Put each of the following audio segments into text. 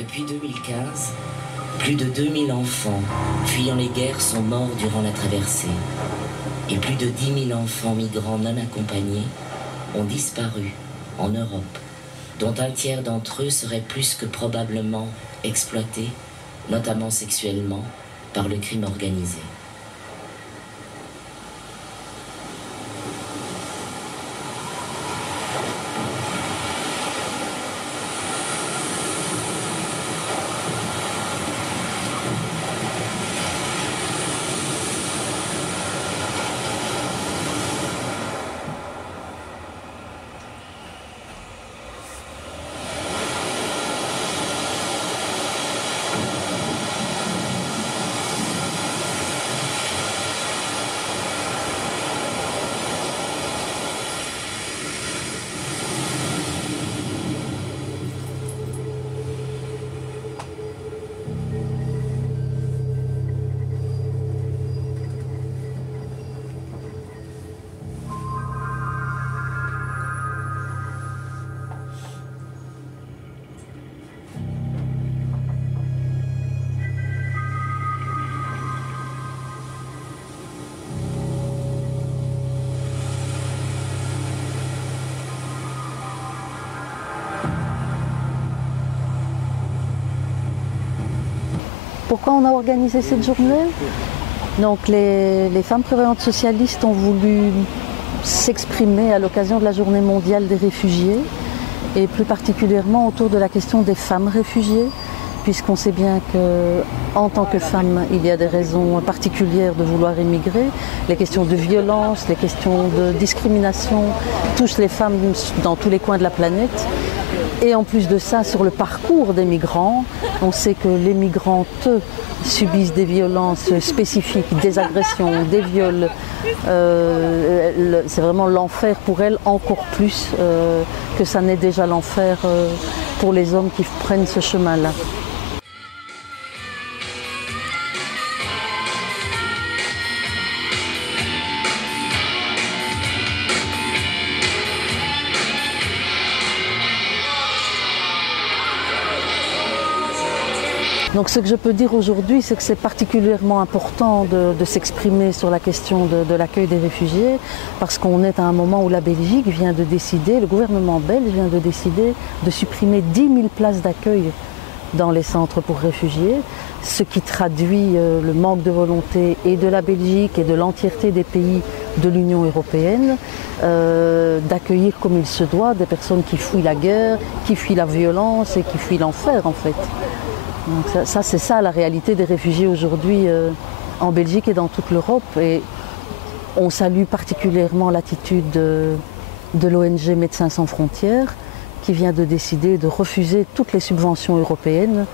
Depuis 2015, plus de 2000 enfants fuyant les guerres sont morts durant la traversée. Et plus de 10 000 enfants migrants non accompagnés ont disparu en Europe, dont un tiers d'entre eux seraient plus que probablement exploités, notamment sexuellement, par le crime organisé. Pourquoi on a organisé cette journée? Donc les femmes prévoyantes socialistes ont voulu s'exprimer à l'occasion de la Journée mondiale des réfugiés et plus particulièrement autour de la question des femmes réfugiées, puisqu'on sait bien qu'en tant que femme, il y a des raisons particulières de vouloir émigrer. Les questions de violence, les questions de discrimination touchent les femmes dans tous les coins de la planète. Et en plus de ça, sur le parcours des migrants, on sait que les migrantes subissent des violences spécifiques, des agressions, des viols. C'est vraiment l'enfer pour elles, encore plus que ça n'est déjà l'enfer pour les hommes qui prennent ce chemin-là. Donc ce que je peux dire aujourd'hui, c'est que c'est particulièrement important de s'exprimer sur la question de l'accueil des réfugiés, parce qu'on est à un moment où la Belgique vient de décider, le gouvernement belge vient de décider de supprimer 10 000 places d'accueil dans les centres pour réfugiés, ce qui traduit le manque de volonté et de la Belgique et de l'entièreté des pays de l'Union européenne d'accueillir comme il se doit des personnes qui fuient la guerre, qui fuient la violence et qui fuient l'enfer en fait. Donc ça c'est ça la réalité des réfugiés aujourd'hui en Belgique et dans toute l'Europe. Et on salue particulièrement l'attitude de l'ONG Médecins sans frontières qui vient de décider de refuser toutes les subventions européennes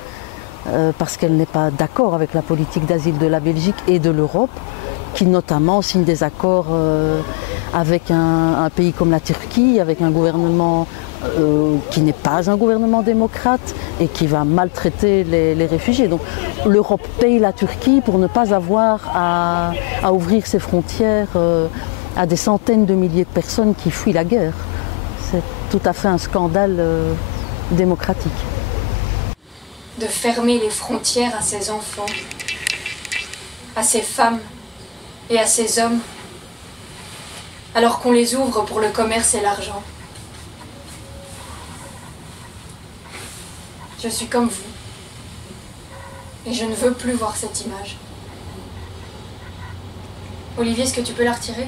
parce qu'elle n'est pas d'accord avec la politique d'asile de la Belgique et de l'Europe, qui notamment signe des accords avec un pays comme la Turquie, avec un gouvernement qui n'est pas un gouvernement démocrate et qui va maltraiter les réfugiés. Donc l'Europe paye la Turquie pour ne pas avoir à ouvrir ses frontières à des centaines de milliers de personnes qui fuient la guerre. C'est tout à fait un scandale démocratique. De fermer les frontières à ces enfants, à ces femmes et à ces hommes, alors qu'on les ouvre pour le commerce et l'argent. Je suis comme vous, et je ne veux plus voir cette image. Olivier, est-ce que tu peux la retirer?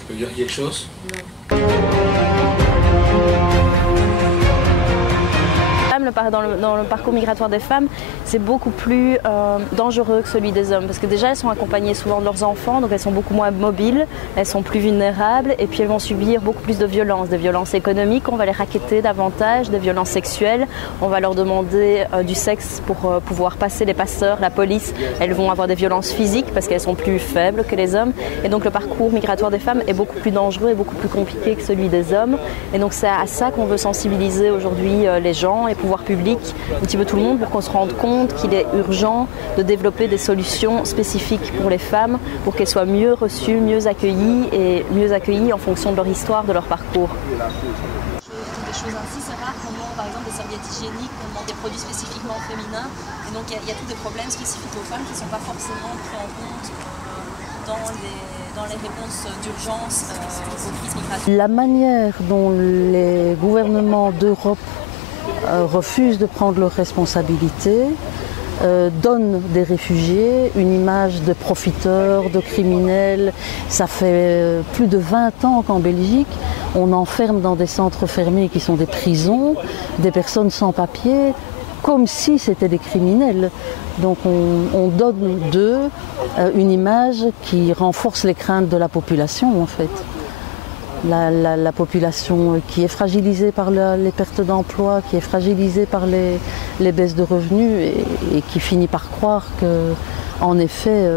Je peux dire quelque chose? Non. Dans le parcours migratoire des femmes, c'est beaucoup plus dangereux que celui des hommes, parce que déjà elles sont accompagnées souvent de leurs enfants, donc elles sont beaucoup moins mobiles, elles sont plus vulnérables, et puis elles vont subir beaucoup plus de violences, des violences économiques, on va les racketter davantage, des violences sexuelles, on va leur demander du sexe pour pouvoir passer les passeurs, la police, elles vont avoir des violences physiques parce qu'elles sont plus faibles que les hommes, et donc le parcours migratoire des femmes est beaucoup plus dangereux et beaucoup plus compliqué que celui des hommes, et donc c'est à ça qu'on veut sensibiliser aujourd'hui les gens et pouvoir public, un petit peu tout le monde, pour qu'on se rende compte qu'il est urgent de développer des solutions spécifiques pour les femmes, pour qu'elles soient mieux reçues, mieux accueillies en fonction de leur histoire, de leur parcours. choses ainsi, c'est rare qu'on demande par exemple des serviettes hygiéniques, qu'on demande des produits spécifiquement féminins. Et donc il y a tous des problèmes spécifiques aux femmes qui ne sont pas forcément pris en compte dans les réponses d'urgence aux crises migratoires. La manière dont les gouvernements d'Europe refusent de prendre leurs responsabilités donne des réfugiés une image de profiteurs, de criminels. Ça fait plus de 20 ans qu'en Belgique, on enferme dans des centres fermés qui sont des prisons, des personnes sans papier, comme si c'était des criminels. Donc on donne d'eux une image qui renforce les craintes de la population en fait. La population qui est fragilisée par les pertes d'emploi, qui est fragilisée par les baisses de revenus et qui finit par croire qu'en effet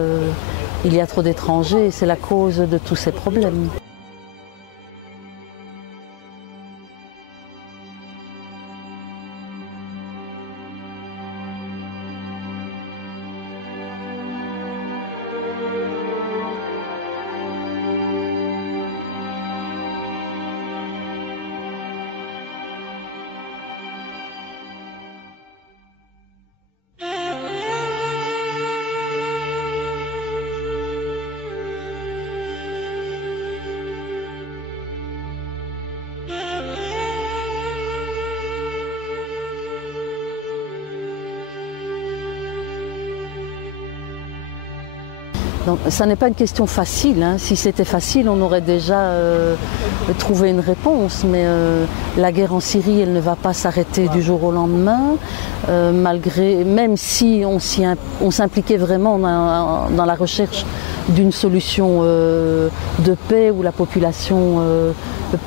il y a trop d'étrangers et c'est la cause de tous ces problèmes. Donc, ça n'est pas une question facile. Hein. Si c'était facile, on aurait déjà trouvé une réponse. Mais la guerre en Syrie, elle ne va pas s'arrêter du jour au lendemain. Même si on s'impliquait vraiment dans la recherche d'une solution de paix où la population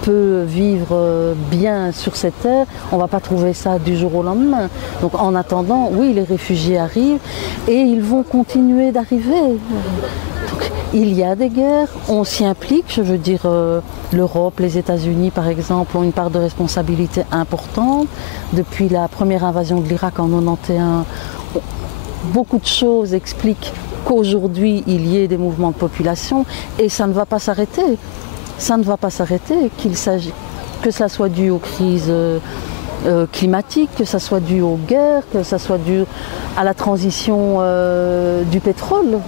peut vivre bien sur cette terre, on ne va pas trouver ça du jour au lendemain. Donc en attendant, oui, les réfugiés arrivent et ils vont continuer d'arriver. Donc, il y a des guerres, on s'y implique, je veux dire l'Europe, les États-Unis par exemple ont une part de responsabilité importante. Depuis la première invasion de l'Irak en 1991, beaucoup de choses expliquent qu'aujourd'hui il y ait des mouvements de population et ça ne va pas s'arrêter. Ça ne va pas s'arrêter, que ça soit dû aux crises climatiques, que ça soit dû aux guerres, que ça soit dû à la transition du pétrole.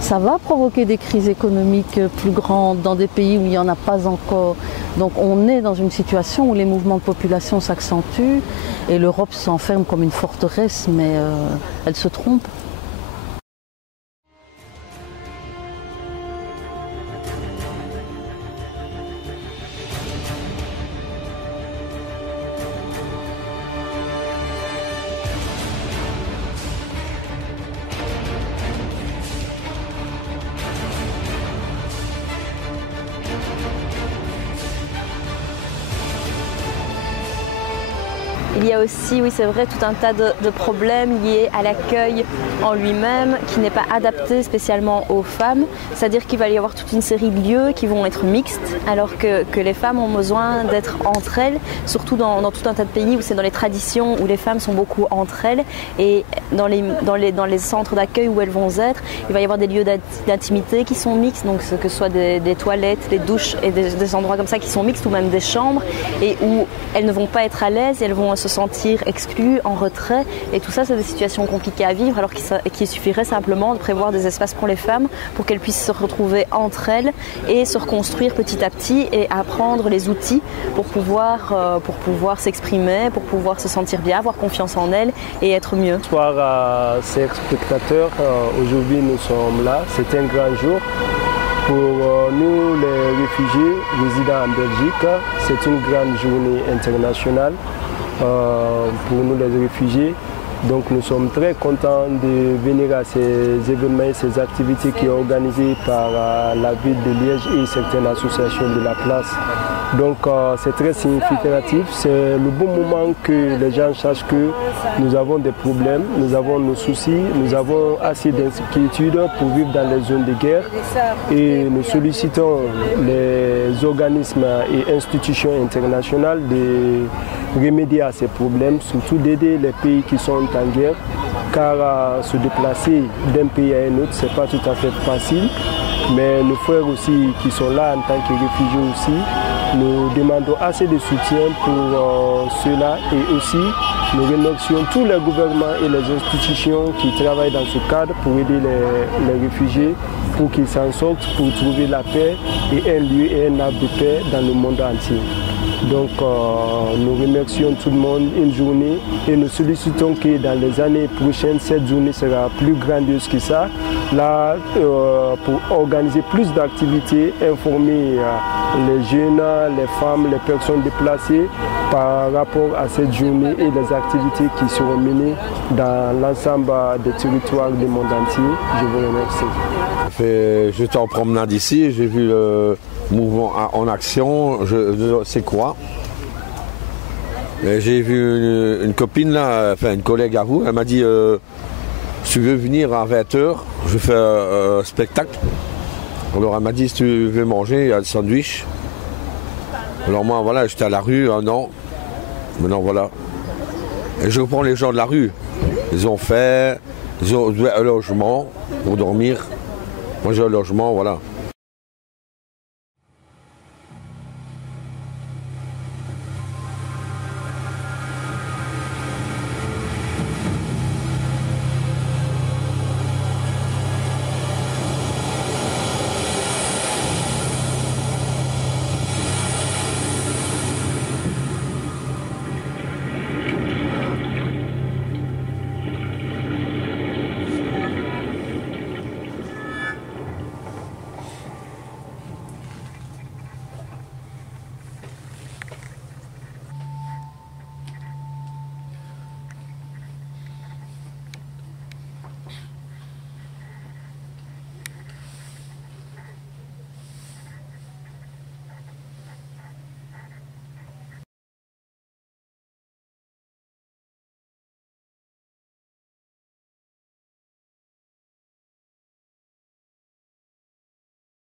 Ça va provoquer des crises économiques plus grandes dans des pays où il n'y en a pas encore. Donc on est dans une situation où les mouvements de population s'accentuent et l'Europe s'enferme comme une forteresse, mais elle se trompe. Il y a aussi, oui c'est vrai, tout un tas de problèmes liés à l'accueil en lui-même qui n'est pas adapté spécialement aux femmes. C'est-à-dire qu'il va y avoir toute une série de lieux qui vont être mixtes alors que les femmes ont besoin d'être entre elles, surtout dans tout un tas de pays où c'est dans les traditions où les femmes sont beaucoup entre elles et dans les centres d'accueil où elles vont être, il va y avoir des lieux d'intimité qui sont mixtes, donc que ce soit des toilettes, des douches et des endroits comme ça qui sont mixtes ou même des chambres et où elles ne vont pas être à l'aise et elles vont se sentir exclues, en retrait et tout ça c'est des situations compliquées à vivre alors qu'il suffirait simplement de prévoir des espaces pour les femmes pour qu'elles puissent se retrouver entre elles et se reconstruire petit à petit et apprendre les outils pour pouvoir s'exprimer, pour pouvoir se sentir bien, avoir confiance en elles et être mieux. Bonsoir à ces spectateurs, aujourd'hui nous sommes là, c'est un grand jour. Pour nous les réfugiés résidant en Belgique, c'est une grande journée internationale. Pour nous les réfugiés. Donc nous sommes très contents de venir à ces événements et ces activités qui sont organisées par la ville de Liège et certaines associations de la place. Donc c'est très significatif, c'est le bon moment que les gens sachent que nous avons des problèmes, nous avons nos soucis, nous avons assez d'inquiétudes pour vivre dans les zones de guerre et nous sollicitons les organismes et institutions internationales de remédier à ces problèmes, surtout d'aider les pays qui sont en guerre, car se déplacer d'un pays à un autre, ce n'est pas tout à fait facile. Mais nos frères aussi qui sont là en tant que réfugiés aussi, Nous demandons assez de soutien pour cela et aussi nous remercions tous les gouvernements et les institutions qui travaillent dans ce cadre pour aider les réfugiés pour qu'ils s'en sortent, pour trouver la paix et un lieu et un arbre de paix dans le monde entier. Donc nous remercions tout le monde une journée et nous sollicitons que dans les années prochaines, cette journée sera plus grandiose que ça. Là, pour organiser plus d'activités, informer les jeunes, les femmes, les personnes déplacées par rapport à cette journée et les activités qui seront menées dans l'ensemble des territoires du monde entier. Je vous remercie. J'étais en promenade ici, j'ai vu le mouvement en action, c'est quoi. J'ai vu une copine là, enfin une collègue à vous, elle m'a dit si tu veux venir à 20h, je fais un spectacle. Alors elle m'a dit si tu veux manger, il y a le sandwich. Alors moi voilà, j'étais à la rue un an, maintenant voilà. Et je reprends les gens de la rue. Ils ont un logement pour dormir. Moi j'ai un logement, voilà.